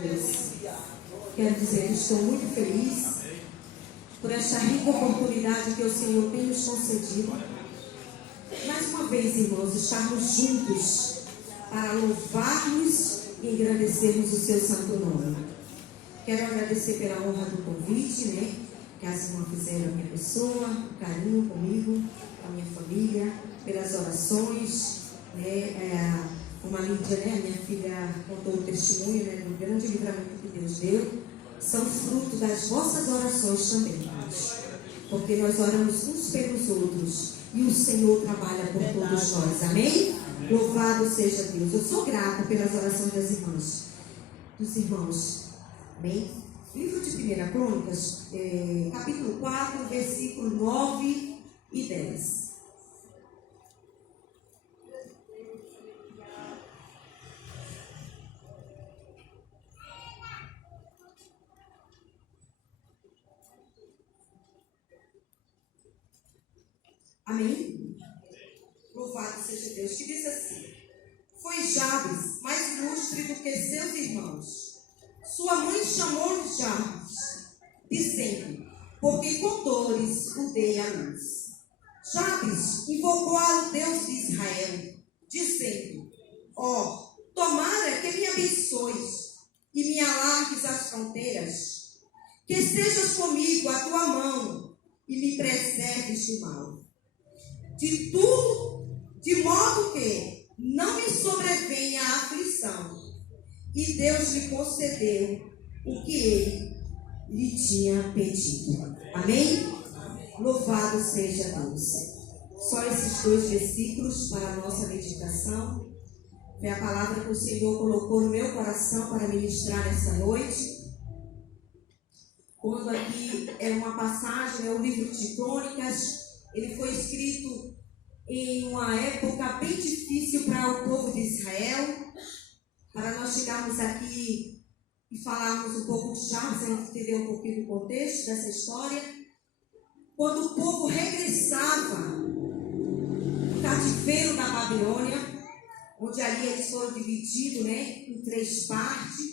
Deus. Quero dizer que estou muito feliz por esta rica oportunidade que o Senhor tem nos concedido. Mais uma vez, irmãos, estarmos juntos para louvarmos e engrandecermos o seu santo nome. Quero agradecer pela honra do convite, que as irmãs fizeram a minha pessoa, o carinho comigo, a minha família, pelas orações, como a Lídia, a minha filha, contou o testemunho, do grande livramento que Deus deu. São fruto das vossas orações também, irmãos. Porque nós oramos uns pelos outros e o Senhor trabalha por todos nós. Amém? Louvado seja Deus. Eu sou grata pelas orações das irmãs, dos irmãos. Amém? Livro de 1 Crônicas, capítulo 4, versículo 9 e 10. Amém? Louvado seja Deus. Que diz assim: foi Jabes mais ilustre do que seus irmãos. Sua mãe chamou-lhe Jabes, dizendo: porque com dores o dei à luz. Jabes invocou ao Deus de Israel, dizendo: tomara que me abençoes e me alargues as fronteiras, que estejas comigo a tua mão e me preserves do mal. De tudo, de modo que não me sobrevenha a aflição. E Deus lhe concedeu o que ele lhe tinha pedido. Amém? Louvado seja Deus. Só esses 2 versículos para a nossa meditação. Foi a palavra que o Senhor colocou no meu coração para ministrar nessa noite. Quando aqui é uma passagem, o livro de Crônicas, ele foi escrito em uma época bem difícil para o povo de Israel. Para nós chegarmos aqui e falarmos um pouco de Jabes, a gente entender um pouquinho do contexto dessa história. Quando o povo regressava do cativeiro da Babilônia, onde ali eles foram divididos em 3 partes.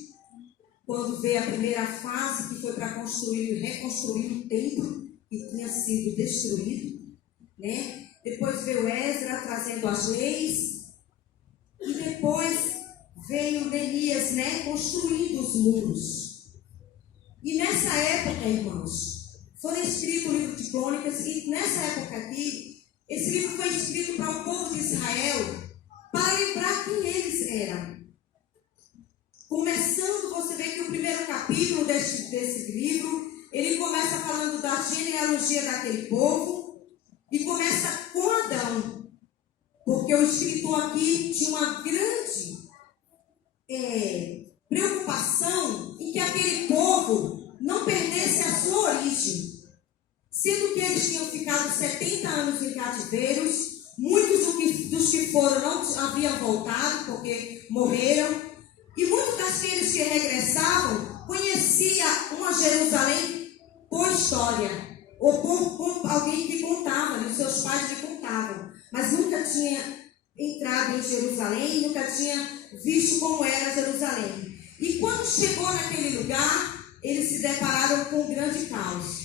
Quando veio a primeira fase, que foi para construir e reconstruir o templo que tinha sido destruído, Depois veio Esdras trazendo as leis. E depois veio Neemias, construindo os muros. E nessa época, irmãos, foi escrito o livro de Crônicas. E nessa época aqui, esse livro foi escrito para o povo de Israel, para lembrar quem eles eram. Começando, você vê que o primeiro capítulo desse livro, ele começa falando da genealogia daquele povo, e começa com Adão, porque o escritor aqui tinha uma grande preocupação em que aquele povo não perdesse a sua origem, sendo que eles tinham ficado 70 anos em cativeiros. Muitos dos que foram não haviam voltado, porque morreram. E muitos daqueles que regressavam conheciam uma Jerusalém por história, ou por alguém que contava, os seus pais lhe contavam, mas nunca tinha entrado em Jerusalém, nunca tinha visto como era Jerusalém. E quando chegou naquele lugar, eles se depararam com um grande caos,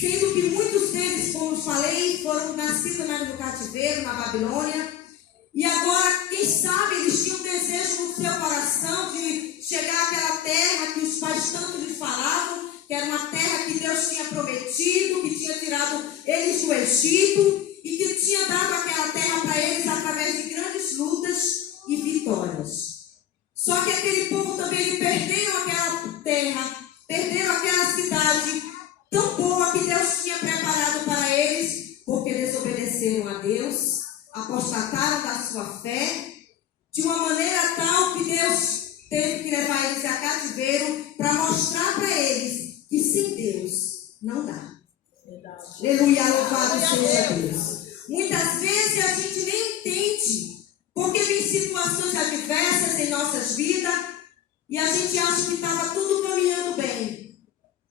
sendo que muitos deles, como falei, foram nascidos no cativeiro, na Babilônia. E agora, quem sabe, eles tinham um desejo no seu coração de chegar àquela terra que os pais tanto lhes falavam, que era uma terra que Deus tinha prometido, que tinha tirado eles do Egito e que tinha dado aquela terra para eles através de grandes lutas e vitórias. Só que aquele povo também perderam aquela terra, perderam aquela cidade tão boa que Deus tinha preparado para eles, porque desobedeceram a Deus, apostataram da sua fé, de uma maneira tal que Deus teve que levar eles a cativeiro para mostrar para eles que sem Deus não dá. Aleluia, louvado seja Deus. Muitas vezes a gente nem entende, porque vem situações adversas em nossas vidas e a gente acha que estava tudo caminhando bem.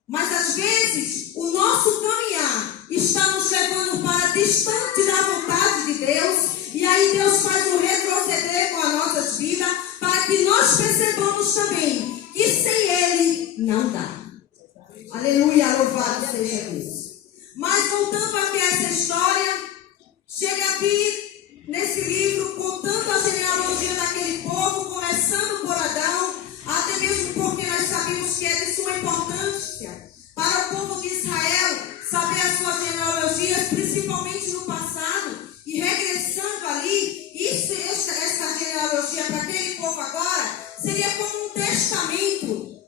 Mas às vezes o nosso caminhar está nos levando para distante da vontade de Deus, e aí Deus faz um retroceder com as nossas vidas, para que nós percebamos também que não dá. Aleluia, louvado seja Deus. Mas voltando aqui a essa história, chega aqui nesse livro contando a genealogia daquele povo, começando por Adão, até mesmo porque nós sabemos que é de suma importância para o povo de Israel saber as suas genealogias, principalmente no passado, e regressando ali, essa genealogia para aquele povo agora seria como um testamento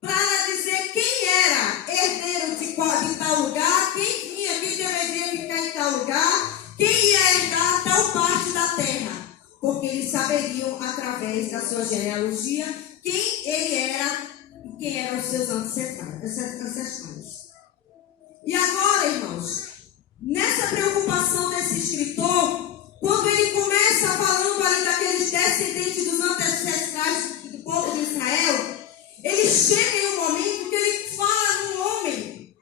para dizer quem era herdeiro de tal lugar, quem deveria ficar em tal lugar, quem ia herdar tal parte da terra, porque eles saberiam através da sua genealogia quem ele era e quem eram os seus ancestrais. E agora, irmãos, nessa preocupação desse escritor, quando ele começa falando ali daqueles descendentes dos ancestrais do povo de Israel, ele chega em um momento que ele fala num homem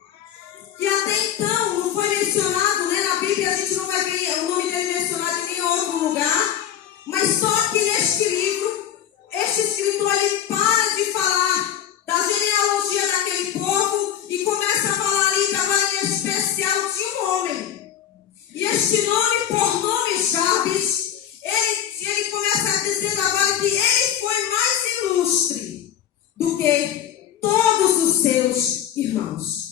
que até então não foi mencionado, né? Na Bíblia a gente não vai ver o nome dele mencionado em nenhum outro lugar, mas só que neste livro, este escritor ele para de falar da genealogia daquele povo e começa a falar ali agora em especial de um homem. E este nome, por nome Jabes, ele começa dizendo agora que ele foi mais ilustre do que todos os seus irmãos.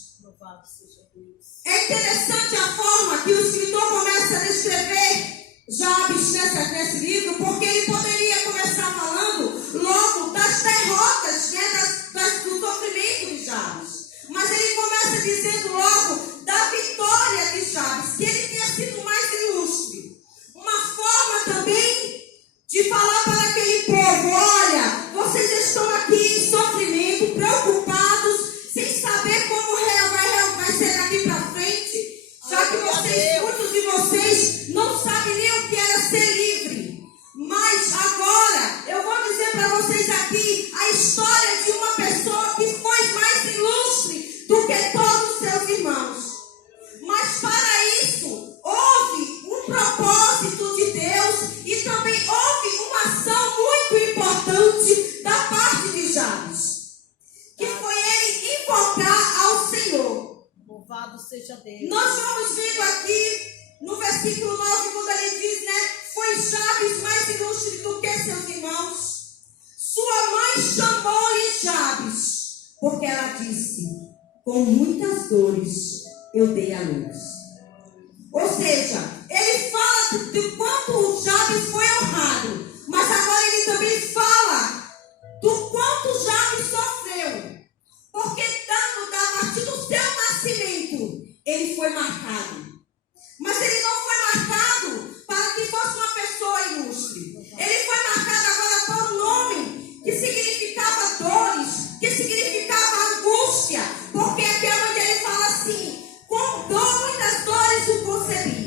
É interessante a forma que o escritor começa a descrever Jabes nesse livro, porque ele poderia começar falando logo das derrotas, né, do sofrimento de Jabes. Mas ele começa dizendo logo da vitória de Jabes, que ele tinha sido mais ilustre. Uma forma também de falar para aquele povo: olha, vocês estão aqui em sofrimento, preocupados, sem saber como vai ser daqui para frente, já que muitos de vocês não sabem nem o que era ser livre. Mas agora eu vou dizer para vocês aqui a história de uma pessoa que foi mais ilustre do que todos os seus irmãos. Mas para isso houve um propósito de Deus e também houve uma ação muito importante da parte de Jabes, que foi ele invocar ao Senhor. Louvado seja Deus. Nós vamos vendo aqui no versículo 9, quando ele diz, né? Foi Jabes mais ilustre do que seus irmãos. Sua mãe chamou-lhe Jabes, porque ela disse: com muitas dores eu dei a luz. Ou seja, ele fala de quanto Jabes foi honrado, mas agora ele também fala do quanto Jabes sofreu, porque a partir do seu nascimento ele foi marcado. Mas ele não foi marcado para que fosse uma pessoa ilustre. Ele foi marcado agora por um nome que significava dores, que significava angústia, porque aqui é onde ele fala assim: com muitas dores o concebi.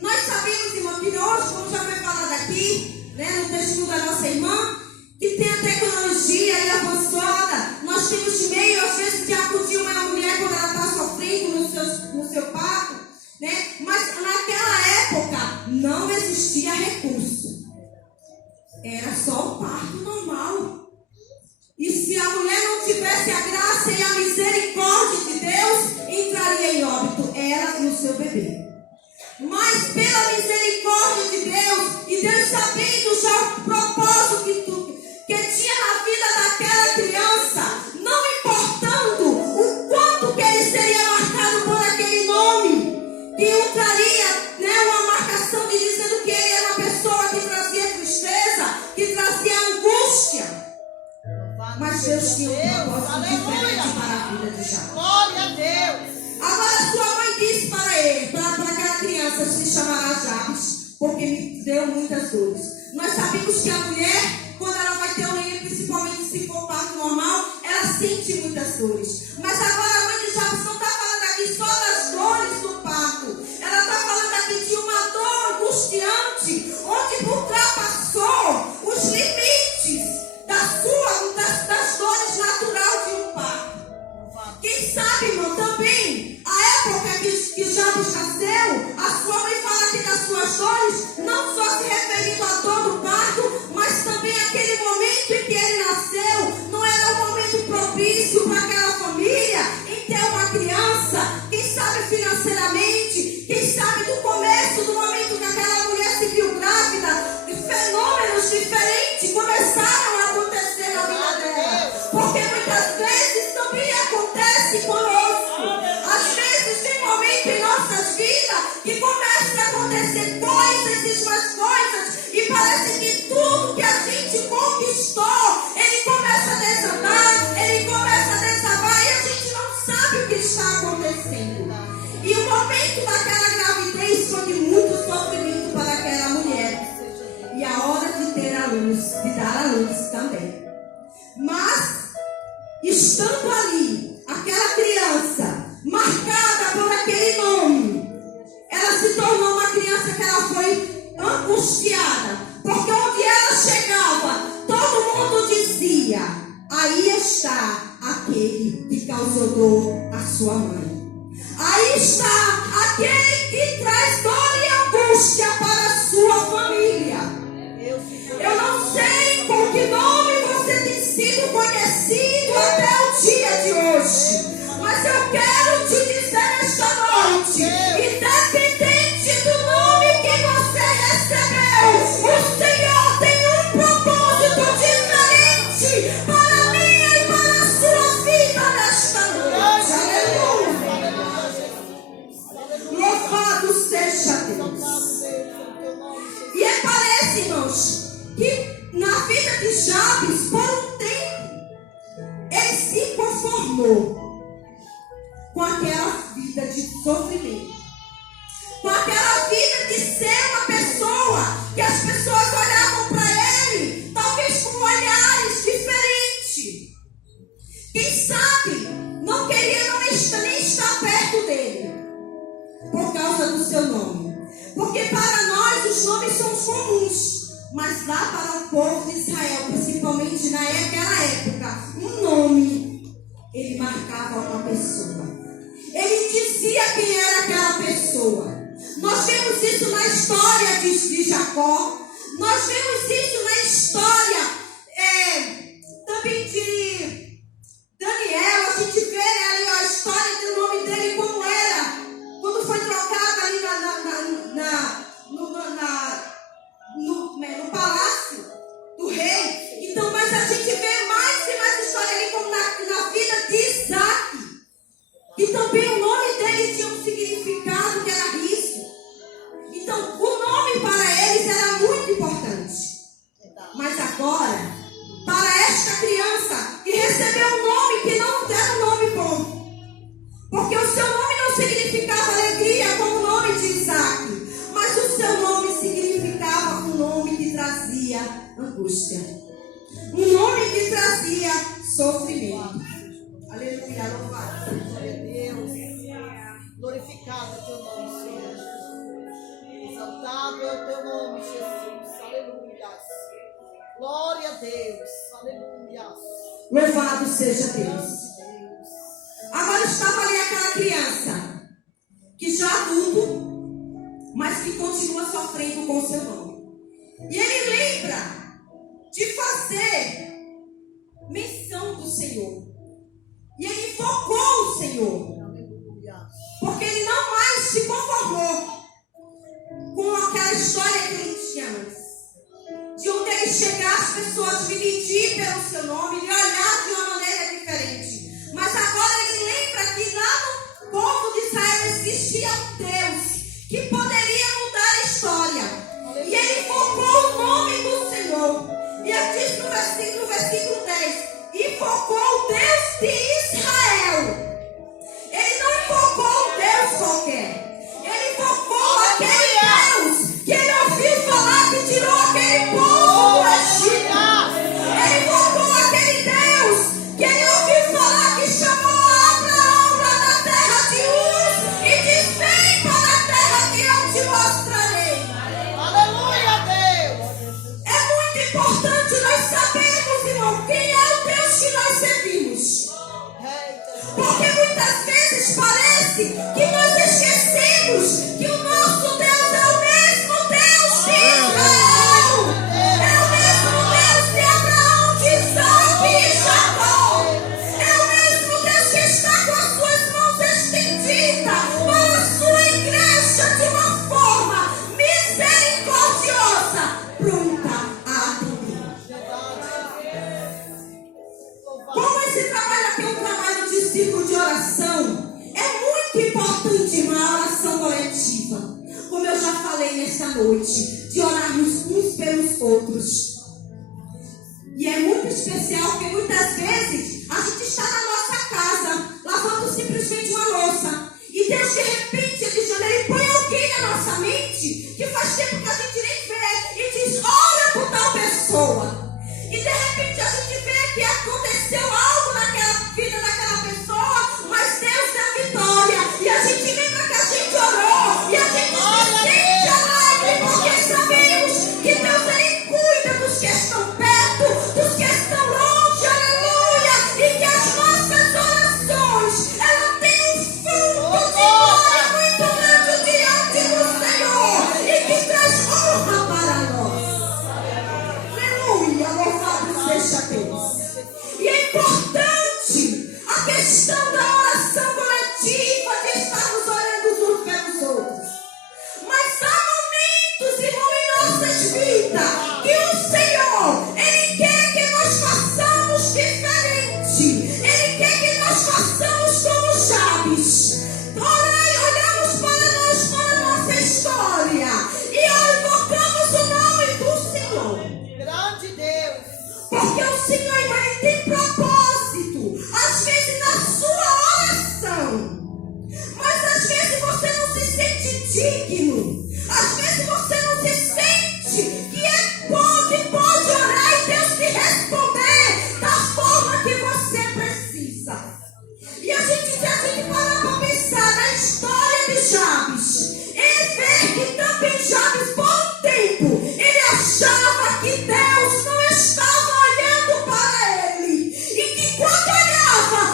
Nós sabemos, irmão, que hoje, como já foi falado aqui, né, no testemunho da nossa irmã, que tem a tecnologia aí avançada, nós temos meio, às vezes, de acudir uma mulher quando ela está sofrendo no seu parto, né? Mas naquela época não existia recurso. Era só o parto normal. E se a mulher não tivesse a graça e a misericórdia de Deus, entraria em óbito, ela e o seu bebê. Mas pela misericórdia de Deus, e Deus sabendo já o propósito que tinha na vida daquela criança, não importando o quanto que ele seria marcado por aquele nome, que traria, né, uma marcação de dizendo que ele era uma pessoa que trazia tristeza, que trazia angústia. Mas Deus tinha um propósito diferente para a vida de Jabes. Glória a Deus. Agora sua mãe disse para ele, para aquela criança: se chamará Jabes, porque me deu muitas dores. Nós sabemos que a mulher, quando ela vai ter um neném, principalmente se for parto normal, ela sente muitas dores. Mas agora a mãe de Jabes não está falando aqui só das dores do parto. Ela está falando aqui de uma dor angustiante, onde ultrapassou os limites das dores naturais de um parto. Quem sabe, irmão, também a época que Jabes nasceu, a sua mãe fala aqui das suas dores, não só se referindo à dor do parto, mas também aquele momento em que ele nasceu, não era um momento propício para aquela momento daquela gravidez foi de muito sofrimento para aquela mulher. E a hora de ter a luz, de dar a luz também. Mas, estando ali, aquela criança, marcada por aquele nome, ela se tornou uma criança que ela foi angustiada. Porque onde ela chegava, todo mundo dizia: aí está aquele que causou dor à sua mãe. Aí está aquele que traz dor e angústia para a sua família. Eu não sei por que nome você tem sido conhecido até o dia de hoje, mas eu quero te dizer esta noite, independente do nome que você recebeu, o Senhor tem um propósito diferente para mim e para a sua vida nesta noite. Aleluia. Louvado seja Deus. E parece, irmãos, que na vida de Jabes, por um tempo, ele se conformou com aquela vida de sofrimento, com aquela vida de ser uma pessoa que as pessoas olhavam para ele, talvez com olhares diferentes. Quem sabe não queria nem estar perto dele, por causa do seu nome. Porque para nós os nomes são comuns, mas lá para o povo de Israel, principalmente naquela época, um nome, ele marcava uma pessoa. Ele dizia quem era aquela pessoa. Nós vemos isso na história de Jacó. Nós vemos isso na história também de Daniel. A gente vê ali a história do nome dele como era, quando foi trocado ali no palácio do rei. Então, mas a gente vê mais e mais história ali como na vida de Isaac. E também o nome dele tinha um significado que era risco. Então, o nome para eles era muito importante. Mas agora, para esta criança que recebeu um nome que não era um nome bom, porque o seu nome não significava alegria como o nome de Isaac, mas o seu nome significava um nome que trazia angústia, um nome que trazia sofrimento. Aleluia, louvado seja Deus. Glorificado é o teu nome, Senhor Jesus. Exaltado é o teu nome, Jesus. Aleluia. Glória a Deus. Aleluia. Louvado seja Deus. Agora estava ali aquela criança, que já adulto, mas que continua sofrendo com o seu nome. E ele lembra de fazer menção do Senhor. E ele invocou o Senhor. Porque ele não mais se conformou com aquela história que ele tinha antes. De onde ele chegar, as pessoas lhe medir pelo seu nome, lhe olhar de uma maneira diferente. Mas agora ele lembra que lá no povo de Israel existia um Deus que poderia mudar a história. E ele invocou o nome do Senhor. E ele diz no versículo 10, invocou o Deus de Israel. Ele não invocou um Deus qualquer. Ele invocou aquele Deus que ele ouviu falar, que tirou aquele povo do Egito. Ele invocou aquele Deus que ele ouviu falar, que chamou Abraão lá da terra de Uz e disse: vem para a terra que eu te mostrarei. Aleluia, Deus. É muito importante nós sabermos, irmão, quem é o Deus que nós servimos. Porque muitas vezes parece que nós esquecemos que o nosso Deus é o mesmo Deus de Israel. É o mesmo Deus de Abraão, de Isaac e Jacó. É o mesmo Deus que está com as suas mãos estendidas para a sua igreja de uma forma misericordiosa, pronta a atender. Como esse trabalho aqui é um trabalho de ciclo de oração, é muito importante, irmã, a oração coletiva. Como eu já falei nesta noite, de orarmos uns pelos outros. E é muito especial porque muitas vezes a gente está na nossa casa, lavando simplesmente uma louça. E Deus de repente ele E a gente parar para pensar na história de Jabes, ele vê que também Jabes, por um tempo, ele achava que Deus não estava olhando para ele. E que quando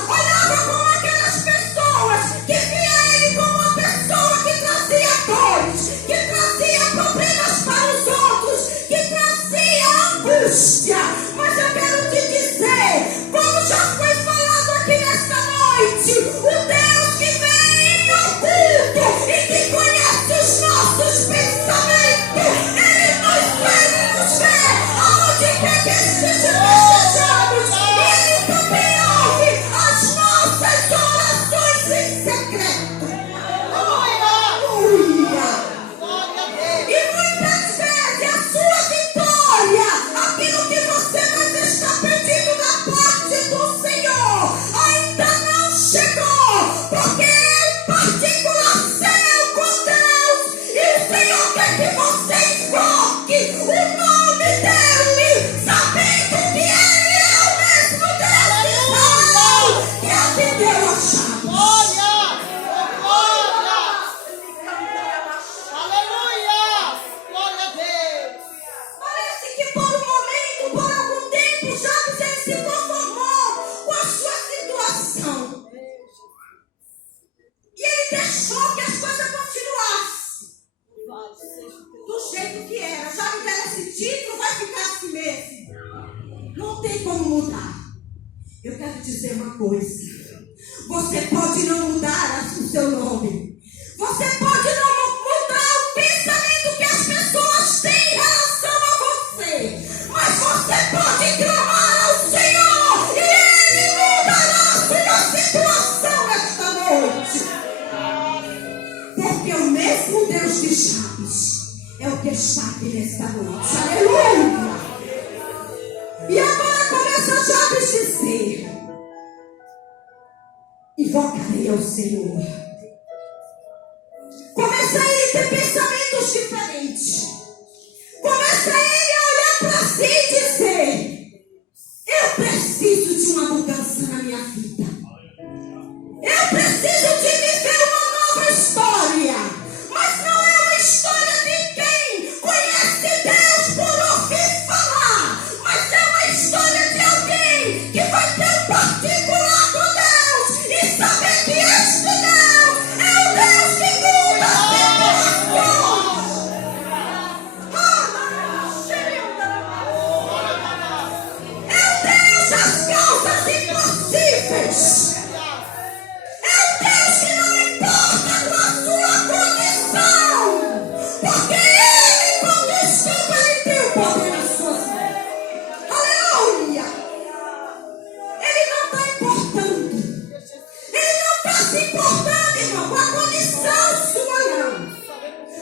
olhava como aquelas pessoas que via ele como uma pessoa que trazia dores, que trazia problemas para os outros, que trazia angústia. Mas eu quero te dizer, como já foi falado aqui nesta noite, o Deus que vem no culto e que conhece os nossos pensamentos, Ele nos vê aonde quer que estejamos, e Ele também ouve as nossas orações em secreto. Aleluia! E muitas vezes a sua vitória, aquilo que você vai estar pedindo da parte do Senhor, ainda não chegou, porque é um particular seu com Deus, e o Senhor quer que você invoque o nome dele, sabendo que ele é o mesmo Deus de Israel que atendeu a Jabes. Parece que por um momento, por algum tempo, Jabes ele se conformou com a sua situação. E ele deixou que as coisas continuassem do jeito que era. Jabes era esse título, vai ficar assim mesmo. Não tem como mudar. Eu quero dizer uma coisa. Você pode não mudar o seu nome. Você pode não mudar o pensamento que as pessoas têm em relação a você. Mas você pode clamar ao Senhor e Ele mudará a sua situação nesta noite. Porque o mesmo Deus de Jabes é o que está aqui nesta noite. Aleluia! E agora começa Jabes dizer: invocarei ao Senhor. Começa ele a ter pensamentos diferentes. Começa ele a olhar para si e dizer: eu preciso de uma mudança na minha vida. Eu preciso de viver uma nova história. Mas não é uma história de quem conhece Deus por ouvir falar. Mas é uma história de alguém que vai ter um particular com Deus e saber que este Deus é o Deus que muda situações. É o Deus das causas impossíveis. É o Deus que não importa com a sua condição, porque Ele conquistou, Ele tem o poder nas suas mãos. Aleluia! Ele não está importando. Ele não está se importando, irmão, com a condição sua, não.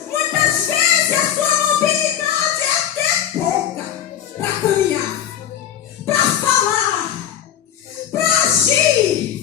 Muitas vezes a sua mobilidade é até pouca para caminhar, para falar, para agir.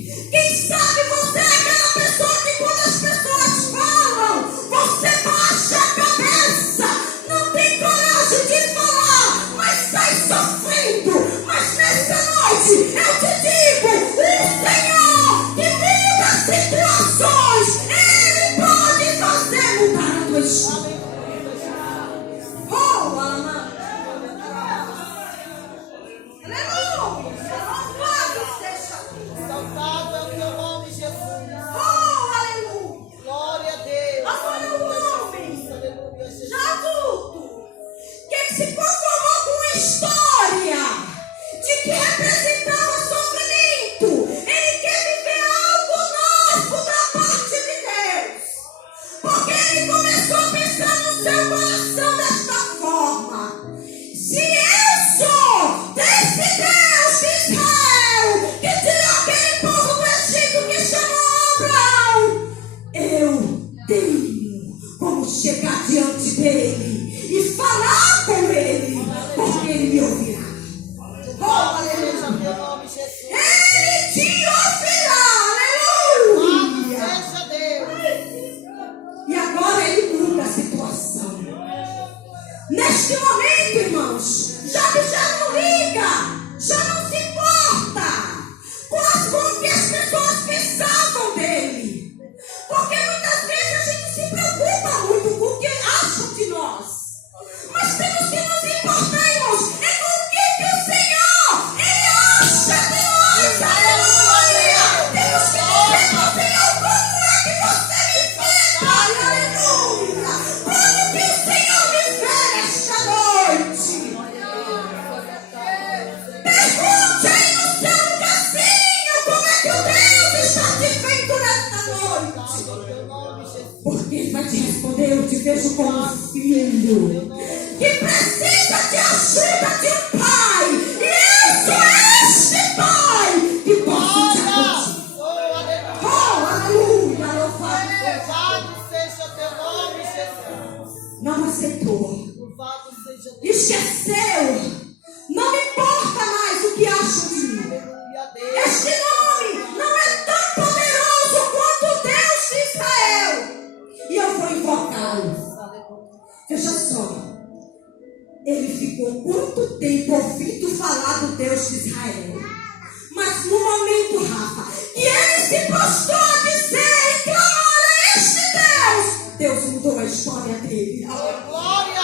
filho que precisa de ajuda de um pai. E eu sou este pai que posso te acudir. Oh, aleluia, Louvado seja teu nome, Jesus. não aceitou, Louvado seja Deus. esqueceu, não importa mais o que acham de mim. Aleluia, Deus. Este nome não é tão poderoso quanto o Deus de Israel. E eu vou invocá-lo. Veja só. Ele ficou quanto tempo ouvindo falar do Deus de Israel. Mas no momento, Rafa, que ele se postou a dizer e clamar a este Deus, Deus mudou a história dele. Glória.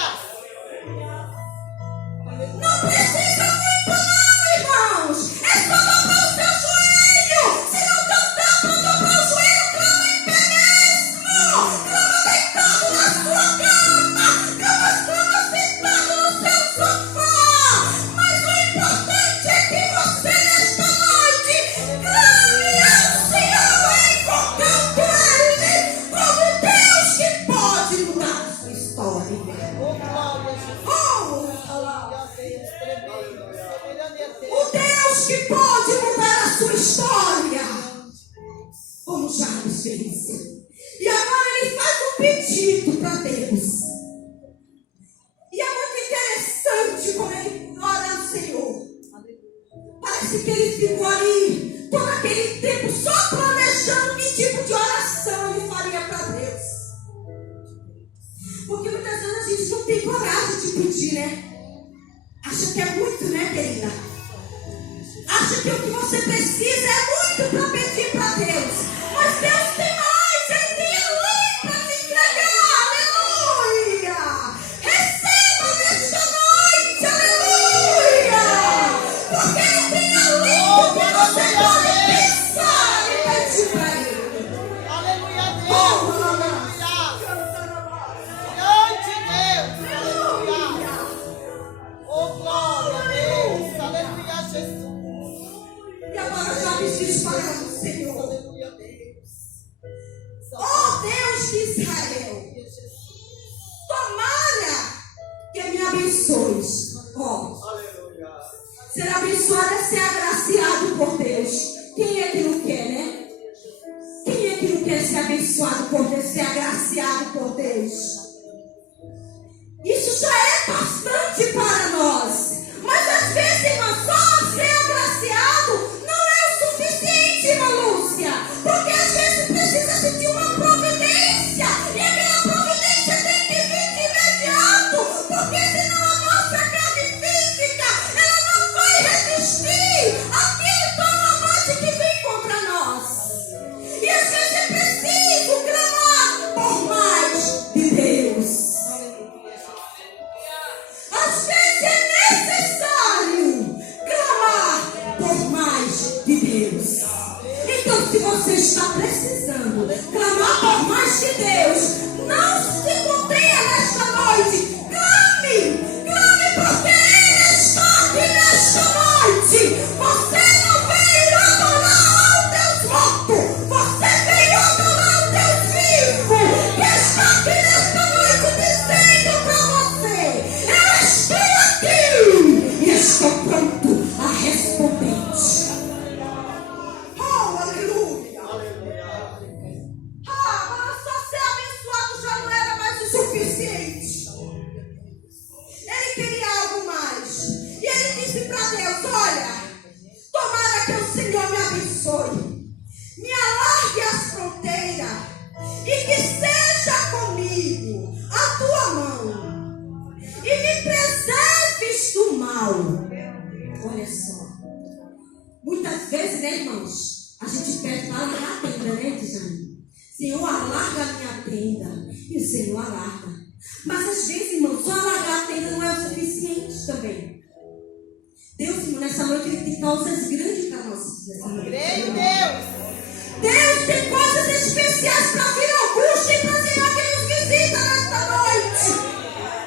Não precisa muito não, irmãos. É só dobrar o seu joelho. Se não dá para dobrar o joelho, clama em pé mesmo. Clama deitado na sua cama. Clama sentado no seu sofá. Mas o importante é que você nesta noite clame ao Senhor, invocando Ele como Deus que pode mudar a sua história. Oh, glória, Jesus. Oh, Aleluia, Deus tremendo. Soberania, Deus. o Deus que pode mudar a sua história, como Jabes fez. E agora ele faz um pedido para Deus. E é muito interessante como ele ora ao Senhor. Parece que ele ficou ali todo aquele tempo só planejando que tipo de oração ele faria para Deus. Porque muitas vezes a gente não tem coragem de pedir, né? Acha que é muito, né, querida? Acha que o que você precisa é muito para pedir para Deus. Mas Deus tem mais, Ele tem além para te entregar. Aleluia! Receba nesta noite, aleluia! Porque Ele tem além do que você pode pensar e pedir para Ele. Aleluia, Deus. Oh, Aleluia. Grande Deus. Aleluia. Oh, glória a Deus. Aleluia, Jesus. E agora já me diz para o Senhor: Aleluia, Deus. oh Deus de Israel, Aleluia, Jesus. tomara que me abençoes. Ó, Aleluia. ser abençoado é ser agraciado por Deus. Quem é que não quer, né? Quem é que não quer ser abençoado por Deus, ser agraciado por Deus? Isso já é bastante para nós. Mas às vezes, irmã, só ser agraciado não é o suficiente, irmã Lúcia. Porque às vezes precisa de uma providência. E aquela providência tem que vir de imediato. Porque senão a nossa carne física, ela não vai resistir àquele tomate que vem contra nós. E às vezes é preciso clamar por mais de Deus. Às vezes é necessário clamar por mais de Deus. Então, se você está precisando clamar por mais de Deus, não se contenha nesta noite. Clame, clame, porque Ele está aqui nesta noite. Você não veio adorar ao Deus morto, você veio adorar ao Deus vivo, que está aqui nesta noite dizendo para você: eu estou aqui e estou pronto a responder-te. Oh, aleluia! Ah, mas só ser abençoado já não era mais o suficiente. Ele queria algo mais. E ele disse para Deus: olha, tomara que o Senhor me abençoe, me alargue as fronteiras e que seja comigo a tua mão e me preserves do mal. Olha só, muitas vezes, né, irmãos, a gente pede para alargar a tenda, né, Djane? Senhor, alarga a minha tenda. E o Senhor alarga. Mas às vezes, irmãos, só alargar a tenda não é o suficiente também. Deus, irmão, nessa noite Ele tem causas grandes para nós. Creio em Deus. Deus tem coisas especiais para Vila Augusta e para o Senhor que nos visita nesta noite.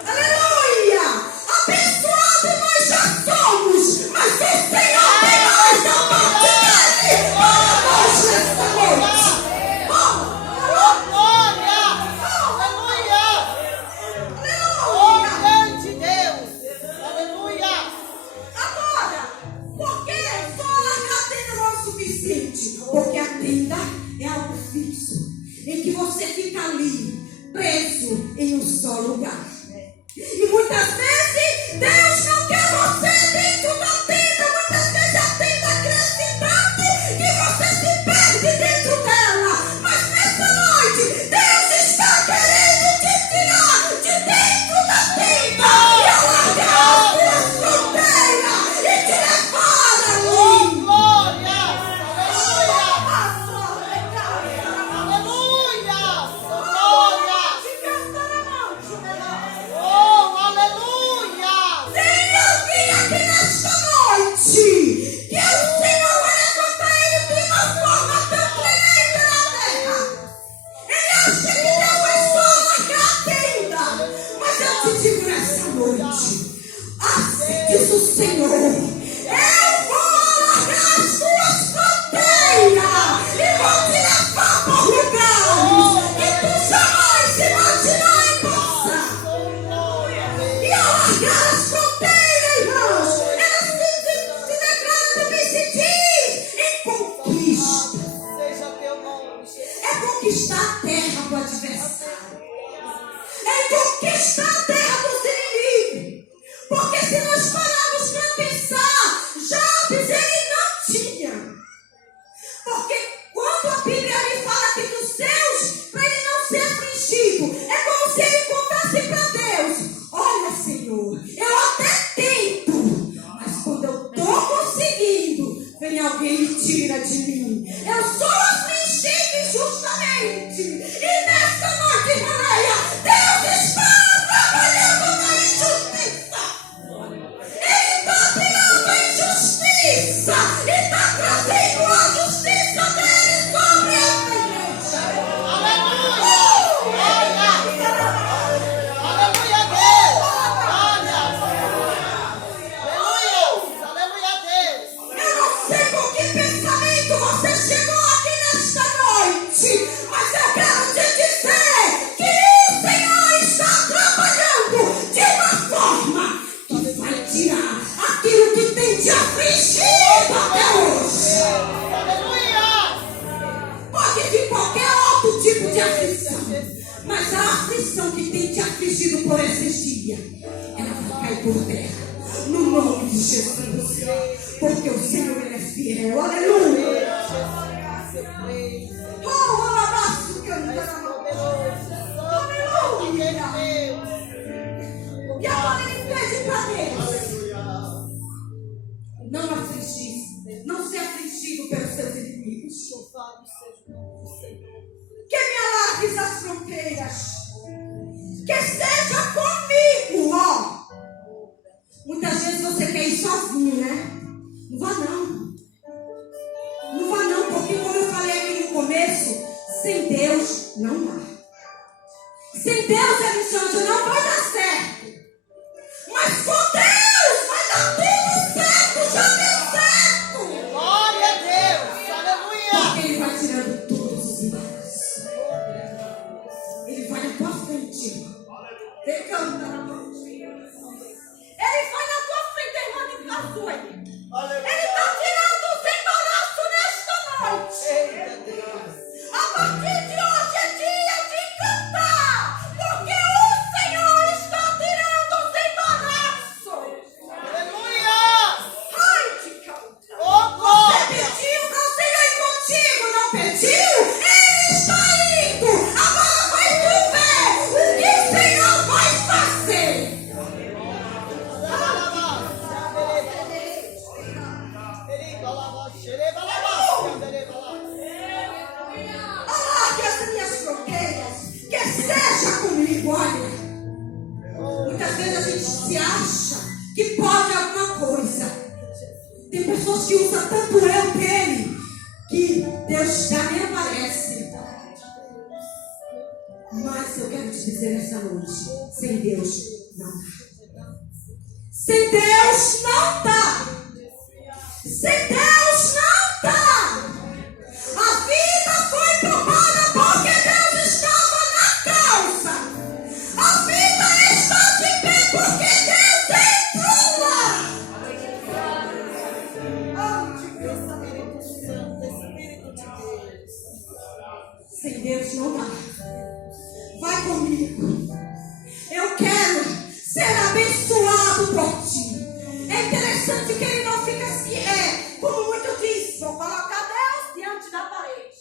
Aleluia! Abençoado nós já somos, mas o Senhor tem mais da parte dele para nós nesta noite. Oh, glória. Aleluia. Oh, suficiente, porque a tenda é algo fixo, em que você fica ali, preso em um só lugar. E muitas vezes Deus não quer você dentro da tenda. Muitas vezes a tenda cresce tanto que você se perde dentro dela. Mas nessa noite Deus está querendo te tirar de dentro da tenda e alargar a sua fronteira e te levar ali. Glória! Aleluia! Glória! Oh, aleluia! Tem alguém aqui nesta noite que o Senhor vai levantar ele de uma forma tão tremenda na terra. Ele acha que Deus vai só alargar a tenda. Mas eu te digo nessa noite, assim diz o Senhor, eu vou alargar as tuas fronteiras e vou te levar por lugares que tu jamais se imaginou em passar. E alargar as fronteiras, irmãos, ela se declara também, se diz em conquista. Seja teu nome, Jesus. É conquistar a terra do adversário. É conquistar a terra dos inimigos. Porque se nós pararmos para pensar, Jabes ele não tinha. Porque quando a Bíblia me fala que dos seus, para ele não ser afligido, é como se ele contasse para Deus: olha, Senhor, eu até tento, mas quando eu estou conseguindo, vem alguém e tira de mim. Eu sou afligido injustamente. E nessa noite, Maria, Deus está trabalhando na injustiça. Ele está tirando a injustiça e está trazendo a justiça dele sobre essa igreja. Aleluia! Aleluia, Deus! Aleluia, Deus! Eu não sei com que pensamento você chegou aqui nesta noite, mas eu quero te dizer que o Senhor está trabalhando de uma forma que vai tirar aquilo que tem te afligido até hoje. Aleluia! Pode vir qualquer outro tipo de aflição, mas a aflição que tem te afligido por esses dias, ela vai cair por terra, no nome de Jesus, porque o Senhor ele é fiel. Aleluia! Oh, alabaço, cantando. E agora ele pede para Deus: não afligir, não ser afligido pelos seus inimigos. Que me alargues as fronteiras, que seja comigo, ó. Muitas vezes você quer ir sozinho, né? Não vá não. Não vá não, porque como eu falei aqui no começo, sem Deus não dá. Sem Deus, Alexandre, não vai dar certo. Mas com Deus vai dar tudo certo, já deu certo. Glória a Deus! Aleluia! Porque Ele vai tirando todos os embaraços. Ele vai na tua frente, irmão. Ele canta na tua frente. Ele vai na tua frente, irmão, de caçoeira. Ele está tirando os embaraços nesta noite. Eita Deus! A partir de hoje é dia de cantar, porque o Senhor está tirando os embaraços. Aleluia! Ai, de cantar. Oh, Você glória! pediu para o Senhor ir contigo, não pediu? Ele está indo. Agora vai tu ver o que o Senhor vai fazer. Alargue as minhas fronteiras, que seja comigo. Olha, muitas vezes a gente se acha que pode alguma coisa. Tem pessoas que usam tanto eu dele que Deus já nem aparece. Mas eu quero te dizer nessa noite: sem Deus não dá. Sem Deus não dá. Sem Deus não dá. A vida foi tomada porque Deus estava na causa. A vida está de pé porque Deus entrou lá. Espírito Santo, Sem Deus não dá. Vai comigo. Eu quero ser abençoado por ti. É interessante que ele não fica assim, como muito diz, vou colocar Deus diante da parede.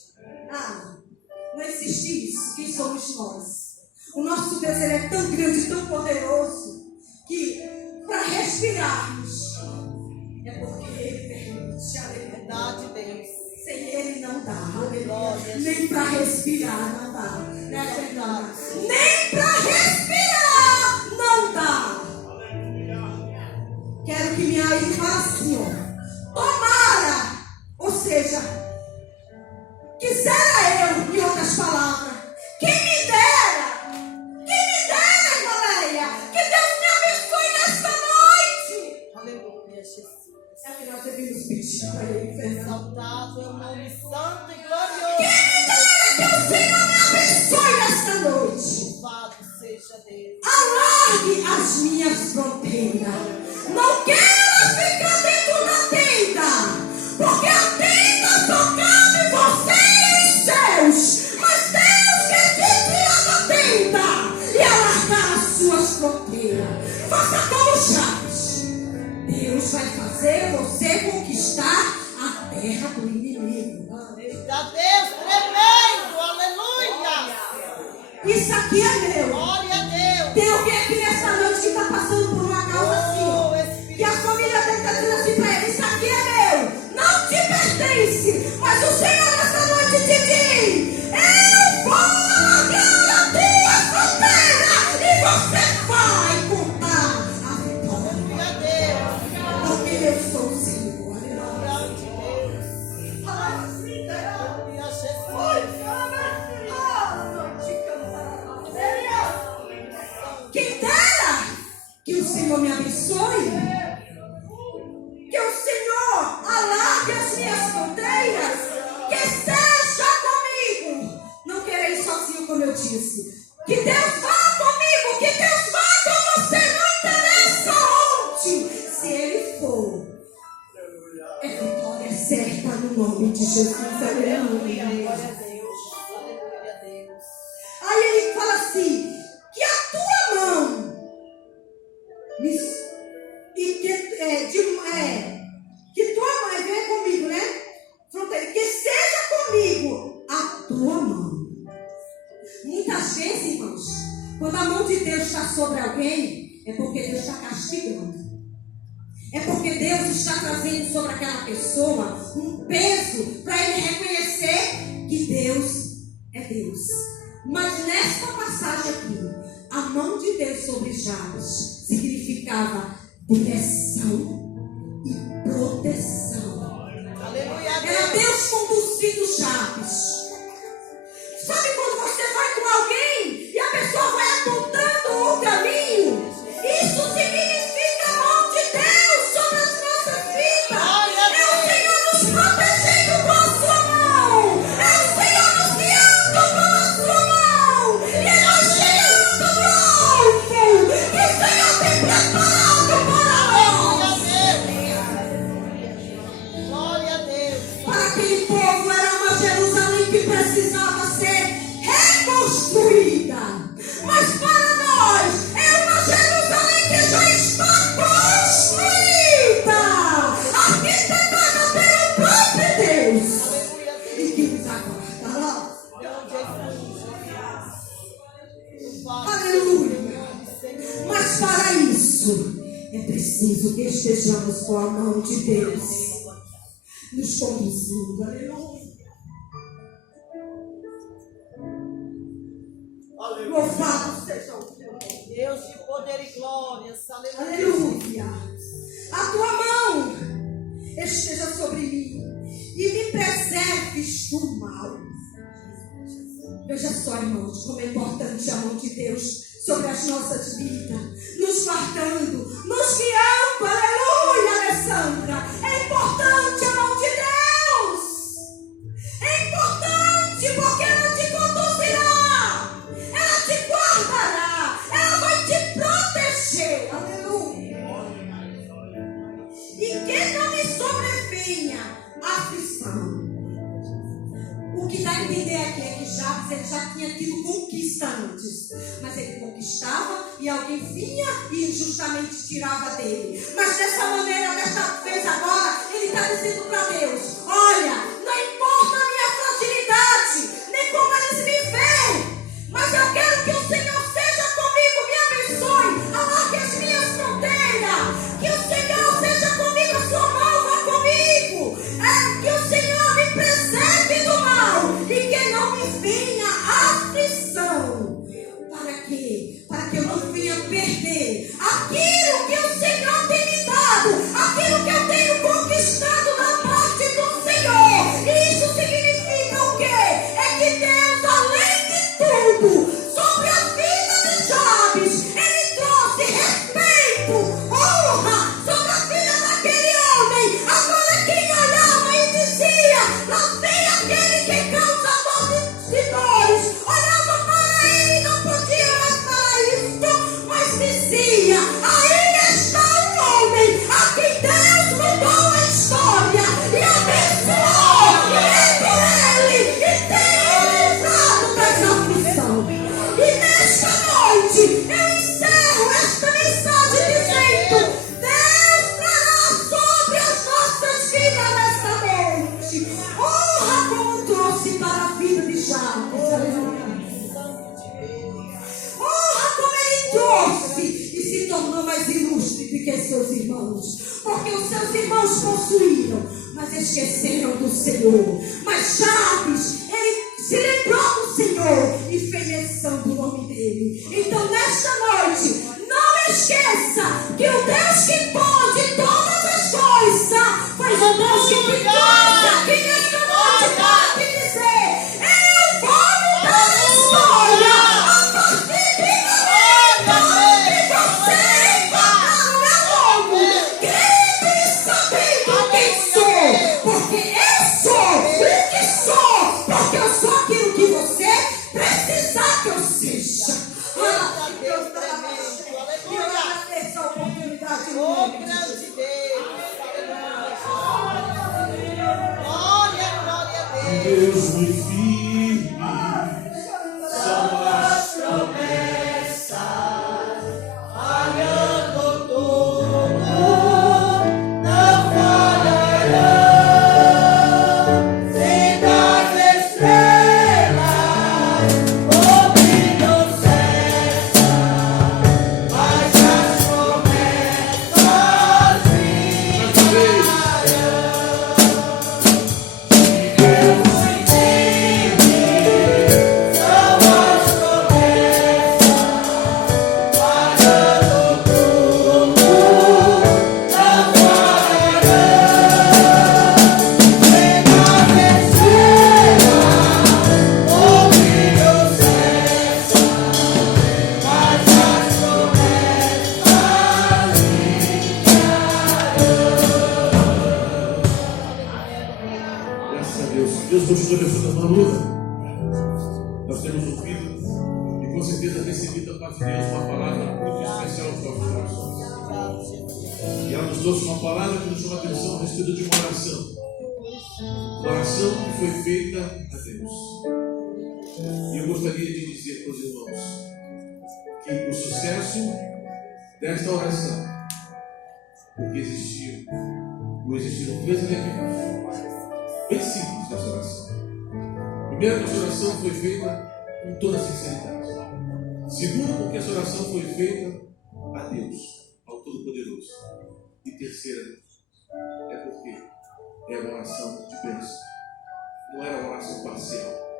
Não existe isso. Quem somos nós? O nosso Deus, ele é tão grande, tão poderoso, que para respirarmos é porque ele permite a liberdade de Deus. Sem ele não dá. Nem para respirar não dá. Não é verdade? Nem para respirar não dá. Quero que minha irmã fale assim, tomara, ou seja, quisera eu, em outras palavras, quem me dera, irmã Leia, que Deus me abençoe nesta noite. Aleluia, Jesus. É o que nós devemos pedir para ele, Fernando. Exaltado é o nome santo e glorioso. Quem me dera que o Senhor me abençoe nesta noite. Louvado seja Deus. Alargue as minhas fronteiras. Não quero ficar dentro da tenda, porque a tenda só cabe você e os seus. Mas Deus quer te tirar da tenda e alargar as suas fronteiras. Faça como Jabes. Deus vai fazer você conquistar a terra do inimigo. Eita Deus tremendo, aleluia. Isso aqui é meu. Glória a Deus. Tem alguém aqui nessa noite que está passando por uma causa assim, que a família dele está dizendo assim para ele: isso aqui é meu, não te pertence, mas o Senhor nessa noite te diz: eu vou alargar a tua fronteira e você vai contar a vitória. Glória a Deus. Porque eu sou o Senhor. Glória a Deus. Glória a Jesus. Quem dera que o Senhor me abençoe, que o Senhor alargue as minhas fronteiras, que esteja comigo. Não querer ir sozinho, como eu disse. Que Deus vá comigo, que Deus vá com você, não interessa onde. Se Ele for, é vitória certa no nome de Jesus. Aleluia. Glória a Deus. Aleluia a Deus. Aí ele fala assim: que a tua mão que tua mãe venha comigo, né? Fronteira, que seja comigo a tua mão. Muitas vezes, irmãos, quando a mão de Deus está sobre alguém, é porque Deus está castigando. É porque Deus está trazendo sobre aquela pessoa um peso para ele reconhecer que Deus é Deus. Mas nesta passagem aqui, a mão de Deus sobre Jabes significava direção e proteção. Aleluia a Era Deus. Deus conduzindo Jabes. Sabe quando você vai com alguém e a pessoa vai apontando um caminho? Isso significa a mão de Deus sobre as nossas vidas. É o Senhor nos protegendo com a sua mão. É o Senhor nos guiando com a sua mão. E nós chegando no alvo que o Senhor tem preparado para nós. Glória a Deus. Para aquele povo era uma Jerusalém que precisava ser reconstruída. Mas para nós é uma Jerusalém que já está construída, arquitetada pelo próprio Deus. Aleluia a Deus. E que nos aguarda. Aleluia. Mas para isso é preciso que estejamos com a mão de Deus nos conduzindo. Aleluia. Louvado seja o teu nome. Deus de poder e glória. Aleluia. Aleluia. A tua mão esteja sobre mim e me preserves do mal. Veja só, irmãos, como é importante a mão de Deus sobre as nossas vidas, nos guardando, nos guiando. Aleluia, Alessandra. É importante a mão de Deus. É importante porque ela te conduzirá, ela te guardará, ela vai te proteger. Aleluia. E que não me sobrevenha aflição. O que dá a entender aqui é que Jabes ele já tinha tido conquista antes. Mas ele conquistava e alguém vinha e injustamente tirava dele. Mas dessa maneira, desta vez agora, ele está dizendo para Deus: olha, não importa a minha fragilidade, nem como eles me veem, mas eu quero que o Senhor seja comigo, me abençoe, alargue as minhas fronteiras, que o Senhor seja comigo, a sua mão vá comigo, que o Senhor me preserve do mal e que não me venha aflição. Para quê? Para que eu não venha perder aquilo que o Senhor tem me dado, aquilo que eu tenho conquistado da parte do Senhor. E isso significa o quê? É que Deus, além de tudo, sobre a vida de Jabes, ele trouxe respeito, honra sobre a vida daquele homem. Agora quem olhava e dizia: lá vem aquele que causa dores, olhava para ele e não podia mais para isto, mas dizia: aí está o homem a quem Deus mudou a história e abençoou, e é por ele e tem livrado dessa aflição. E nesta noite eu encerro esta mensagem dizendo: Deus trará sobre as nossas vidas nesta noite honra como trouxe para a vida de Jabes. Honra como ele trouxe e se tornou mais ilustre do que seus irmãos, porque os seus irmãos possuíram, mas esqueceram do Senhor. Mas Jabes, ele se lembrou do Senhor e fez menção do nome dele. Então nesta noite, não esqueça que o Deus que pode todas as coisas faz o Deus que pode aqui nesta noite pode dizer: eu vou mudar a história a partir de momento que você encontrar o meu nome, grite sabendo quem sou, porque eu sou o que sou, porque eu sou aquilo que você precisar que eu seja. Deus tremendo, e eu agradeço a oportunidade. Oh, grande Deus, glória, glória a Deus. Deus muito firme, são as promessas, falhando tudo, não falharão. Sem das estrelas, o brilho cessa, mas as promessas virão. Graças a Deus. Deus continua abençoando a Manu. Nós temos ouvido e com certeza recebido da parte de Deus uma palavra muito especial aos nossos corações. E ela nos trouxe uma palavra que nos chama a atenção a respeito de uma oração. Uma oração que foi feita a Deus. E eu gostaria de dizer para os irmãos que o sucesso desta oração, porque existiram três elementos bem simples dessa oração. Primeiro, essa oração foi feita com toda sinceridade. Segundo, porque essa oração foi feita a Deus, ao Todo-Poderoso. E terceira, é porque era uma oração de bênção. Não era uma oração parcial.